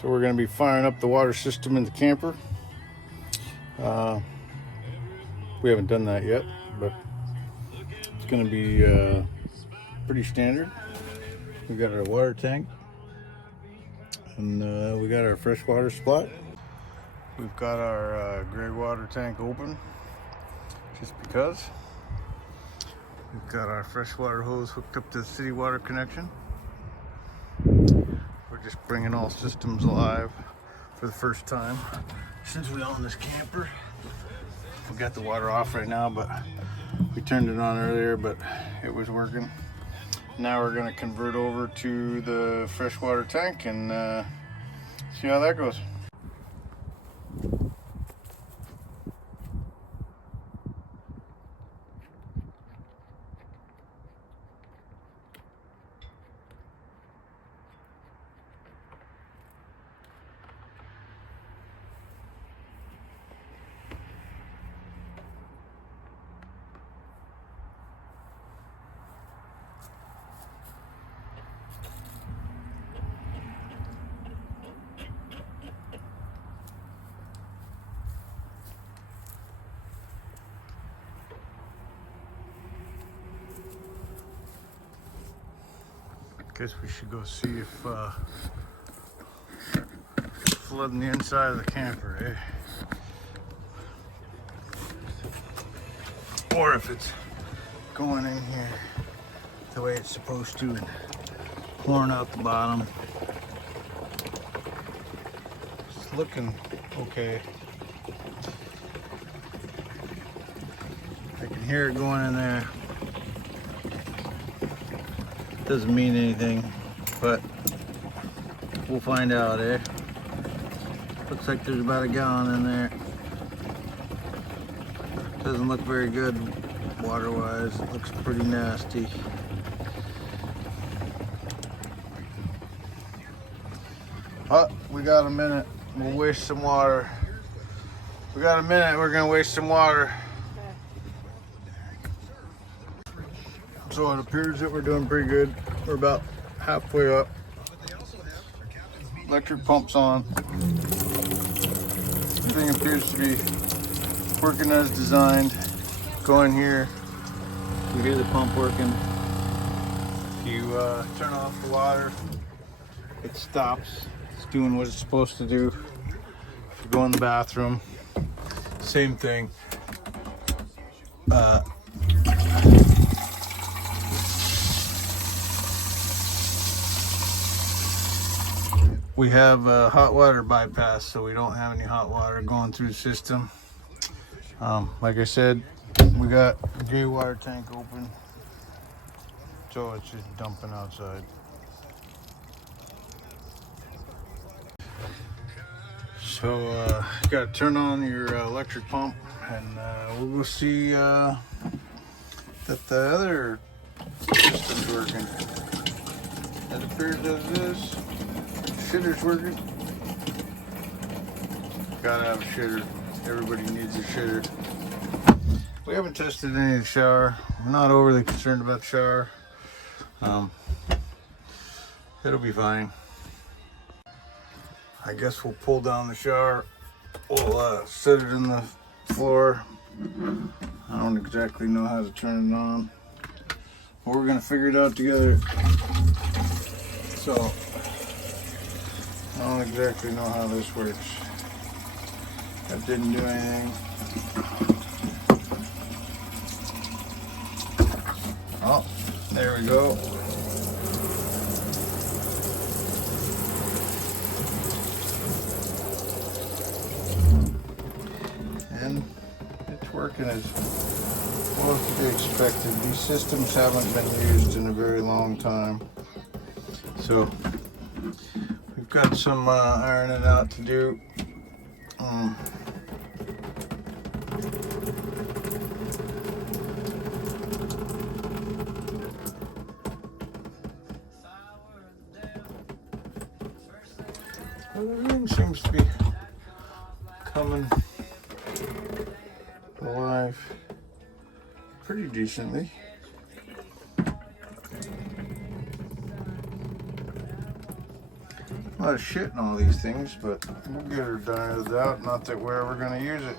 So we're going to be firing up the water system in the camper. We haven't done that yet, but it's going to be pretty standard. We got our water tank, and we got our freshwater spot. We've got our gray water tank open, just because. We've got our freshwater hose hooked up to the city water connection. We're just bringing all systems alive for the first time since we own this camper. We got the water off right now, but we turned it on earlier, but it was working. Now we're going to convert over to the freshwater tank and see how that goes. Guess we should go see if flooding the inside of the camper, or if it's going in here the way it's supposed to and pouring out the bottom. It's looking okay. I can hear it going in there. Doesn't mean anything, but we'll find out, Looks like there's about a gallon in there. Doesn't look very good water-wise. It looks pretty nasty. Oh, we got a minute. We'll waste some water. We got a minute. We're gonna waste some water. So it appears that we're doing pretty good. We're about halfway up. Electric pump's on. Everything appears to be working as designed. Go in here. You hear the pump working. If you turn off the water, it stops. It's doing what it's supposed to do. If you go in the bathroom, same thing. We have a hot water bypass, so we don't have any hot water going through the system. Like I said, we got the gray water tank open, so it's just dumping outside. So you gotta turn on your electric pump, and we'll go see that the other system's working. It appears as it is. Shitter's working. Gotta have a shitter. Everybody needs a shitter. We haven't tested any of the shower. We're not overly concerned about the shower. It'll be fine. I guess we'll pull down the shower. We'll set it in the floor. I don't exactly know how to turn it on, but we're gonna figure it out together. So I don't exactly know how this works. That didn't do anything. Oh, there we go. And it's working as well as to be expected. These systems haven't been used in a very long time. So we've got some ironing out to do. Everything seems to be coming alive pretty decently. A lot of shit in all these things, but we'll get her dialed out. Not that we're ever going to use it.